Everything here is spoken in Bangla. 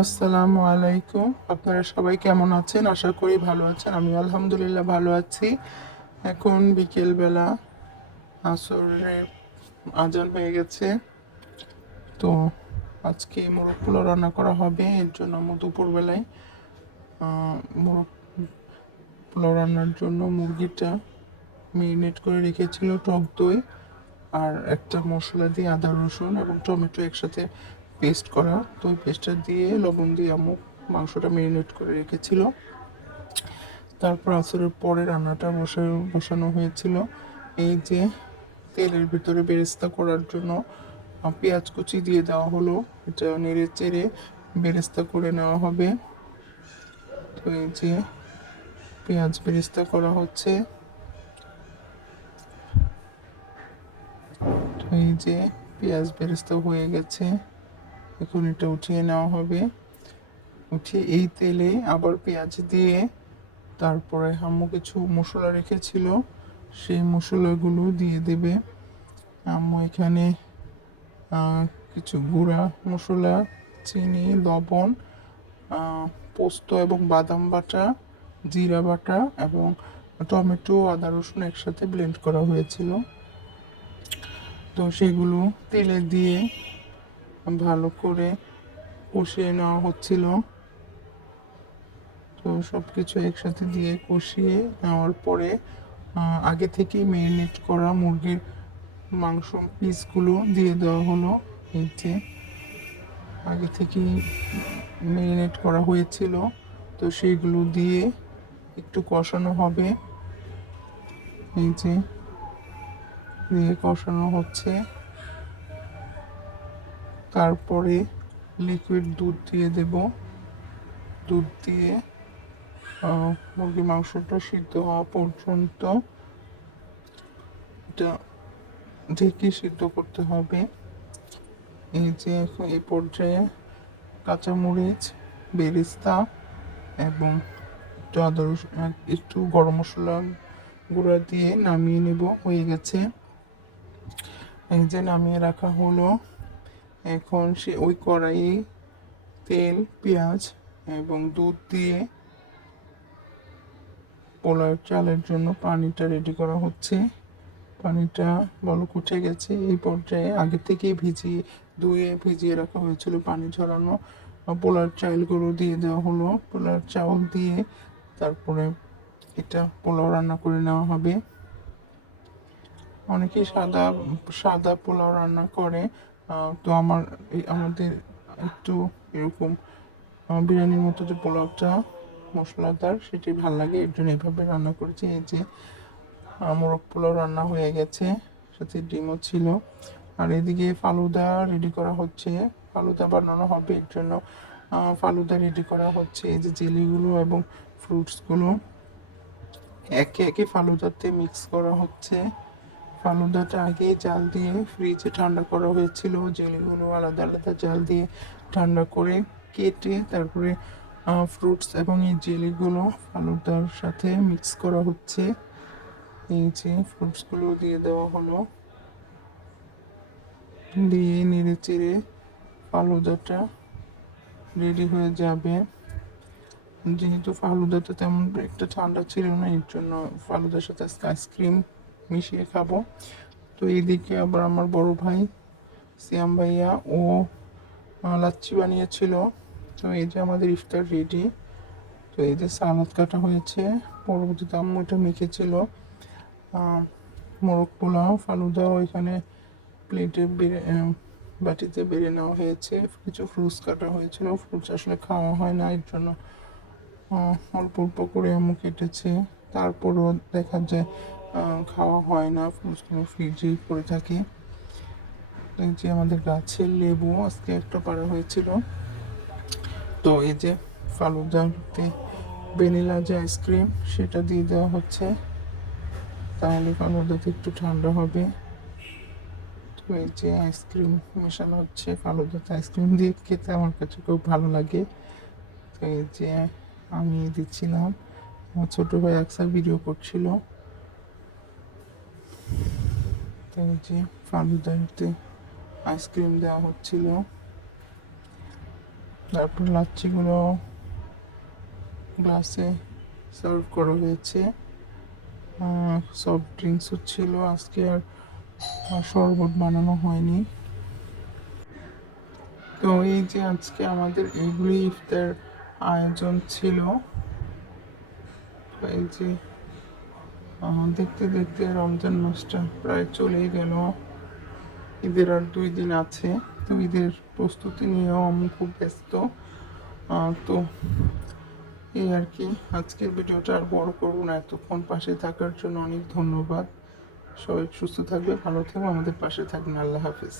আসসালামু আলাইকুম। আপনারা সবাই কেমন আছেন? আশা করি ভালো আছেন। আমি আলহামদুলিল্লাহ ভালো আছি। এখন বিকেলবেলা আসরের আজান হয়ে গেছে। তো আজকে মোরগ পোলাও রান্না করা হবে। এর জন্য আমার দুপুরবেলায় মোরগ পোলাও রান্নার জন্য মুরগিটা মেরিনেট করে রেখেছিল টক দই আর একটা মশলা দিয়ে আদা রসুন এবং টমেটো একসাথে পেস্ট করা। তো ওই পেস্টটা দিয়ে লবণ দিয়ে আমু মাংসটা মেরিনেট করে রেখেছিল। তারপর আসরের পরে রান্নাটা বসে বসানো হয়েছিল। এই যে তেলের ভিতরে বেরেস্তা করার জন্য পেঁয়াজ কুচি দিয়ে দেওয়া হলো। এটা নেড়ে চেড়ে বেরেস্তা করে নেওয়া হবে। তো এই যে পেঁয়াজ বেরেস্তা করা হচ্ছে। তো এই যে পেঁয়াজ বেরেস্তা হয়ে গেছে। এখন এটা উঠিয়ে নেওয়া হবে। উঠিয়ে এই তেলে আবার পেঁয়াজ দিয়ে তারপরে আম্মু কিছু মশলা রেখেছিল, সেই মশলাগুলো দিয়ে দেবে। আম্মু এখানে কিছু গুঁড়া মশলা, চিনি, লবণ পোস্ত এবং বাদাম বাটা, জিরা বাটা এবং টমেটো, আদা, রসুন একসাথে ব্লেন্ড করা হয়েছিল। তো সেগুলো তেলে দিয়ে ভালো করে কষিয়ে নেওয়া হচ্ছিল। তো সব কিছু একসাথে দিয়ে কষিয়ে নেওয়ার পরে আগে থেকে ম্যারিনেট করা মুরগির মাংস পিসগুলো দিয়ে দেওয়া হলো। এই যে আগে থেকেই ম্যারিনেট করা হয়েছিল। তো সেগুলো দিয়ে একটু কষানো হবে। এই যে, দিয়ে কষানো হচ্ছে। তারপরে লিকুইড দুধ দিয়ে দেব। দুধ দিয়ে মুরগির মাংসটা সিদ্ধ হওয়া পর্যন্ত এটা ঢেকে সিদ্ধ করতে হবে। এই যে এখন এই পর্যায়ে কাঁচামরিচ, বেরেস্তা এবং একটু আদা রসুন একটু গরম মশলা গুঁড়া দিয়ে নামিয়ে নেব। হয়ে গেছে। এই যে নামিয়ে রাখা হলো। এখন সে ওই কড়াইয়ে তেল, পেঁয়াজ এবং দুধ দিয়ে পোলাও চালের জন্য পানিটা রেডি করা হচ্ছে। পানিটা বলক উঠে গেছে। এই পর্যায়ে আগে থেকেই ভিজিয়ে, ধুয়ে ভিজিয়ে রাখা হয়েছিল পানি ঝরানো। পোলার চালগুলো দিয়ে দেওয়া হলো। পোলার চাউল দিয়ে তারপরে এটা পোলাও রান্না করে নেওয়া হবে। অনেকে সাদা সাদা পোলাও রান্না করে। তো আমার এই- আমাদের একটু এরকম বিরিয়ানির মতো যে পোলাওটা, মশলাদার সেটি ভালো লাগে। এর জন্য এভাবে রান্না করেছি। এই যে মোরগ পোলাও রান্না হয়ে গেছে, সাথে ডিমও ছিল। আর এদিকে ফালুদা রেডি করা হচ্ছে। ফালুদা বানানো হবে এর জন্য। ফালুদা রেডি করা হচ্ছে। এই যে জেলিগুলো এবং ফ্রুটসগুলো একে একে ফালুদাতে মিক্স করা হচ্ছে। ফালুদাটা আগে জাল দিয়ে ফ্রিজে ঠান্ডা করা হয়েছিল। জেলিগুলো আলাদা আলাদা জাল দিয়ে ঠান্ডা করে কেটে তারপরে ফ্রুটস এবং এই জেলিগুলো ফালুদার সাথে মিক্স করা হচ্ছে। এই যে ফ্রুটসগুলো দিয়ে দেওয়া হলো। দিয়ে নেড়ে চেড়ে ফালুদাটা রেডি হয়ে যাবে। যেহেতু ফালুদাটা তেমন একটা ঠান্ডা ছিল না, এর জন্য ফালুদার সাথে আইসক্রিম মিশিয়ে খাব। তো এইদিকে আবার আমার বড় ভাই সিয়াম ভাইয়া ও লাচ্ছি বানিয়েছিল। তো এই যে আমাদের ইফতার রেডি তো এই যে সালাদ কাটা হয়েছে। পরবর্তীতে আম্মু এটা মেখেছিল। মোরগ পোলাও ফালুদাও এখানে প্লেটে বেড়ে বাটিতে বেড়ে নেওয়া হয়েছে। কিছু ফ্রুটস কাটা হয়েছিল। ফ্রুটস আসলে খাওয়া হয় না, এর জন্য অল্প অল্প করে আম্মু কেটেছে। তারপরও দেখা যায় খাওয়া হয় না ফ্রুটসগুলো ফ্রিজেই পড়ে থাকে। যে আমাদের গাছের লেবু আজকে একটা পাড়া হয়েছিল। তো এই যে ফালুদাতে ভ্যানিলা যে আইসক্রিম সেটা দিয়ে দেওয়া হচ্ছে। তাহলে ফালুদাতে একটু ঠান্ডা হবে। তো এই যে আইসক্রিম মেশানো হচ্ছে ফালুদাতে আইসক্রিম দিয়ে খেতে আমার কাছে খুব ভালো লাগে। তো এই যে আমি দিচ্ছিলাম, আমার ছোটো ভাই একসাথে ভিডিও করছিল। আইসক্রিম দেওয়া হচ্ছিল। তারপর লাচ্ছিগুলো গ্লাসে সার্ভ করা হয়েছে। সফট ড্রিঙ্কসও ছিল আজকে আর শরবত বানানো হয়নি। তো এই যে আজকে আমাদের এইগুলি ইফতার আয়োজন ছিল। এই যে দেখতে দেখতে রমজান মাসটা প্রায় চলেই গেল। ঈদের আর দুই দিন আছে, তো ঈদের প্রস্তুতি নিয়েও আমি খুব ব্যস্ত। তো এই আর কি, আজকের ভিডিওটা আর বড় করব না, এতক্ষণ পাশে থাকার জন্য অনেক ধন্যবাদ। সবাই সুস্থ থাকবে, ভালো থাকবে, আমাদের পাশে থাকবেন, আল্লাহ হাফিজ।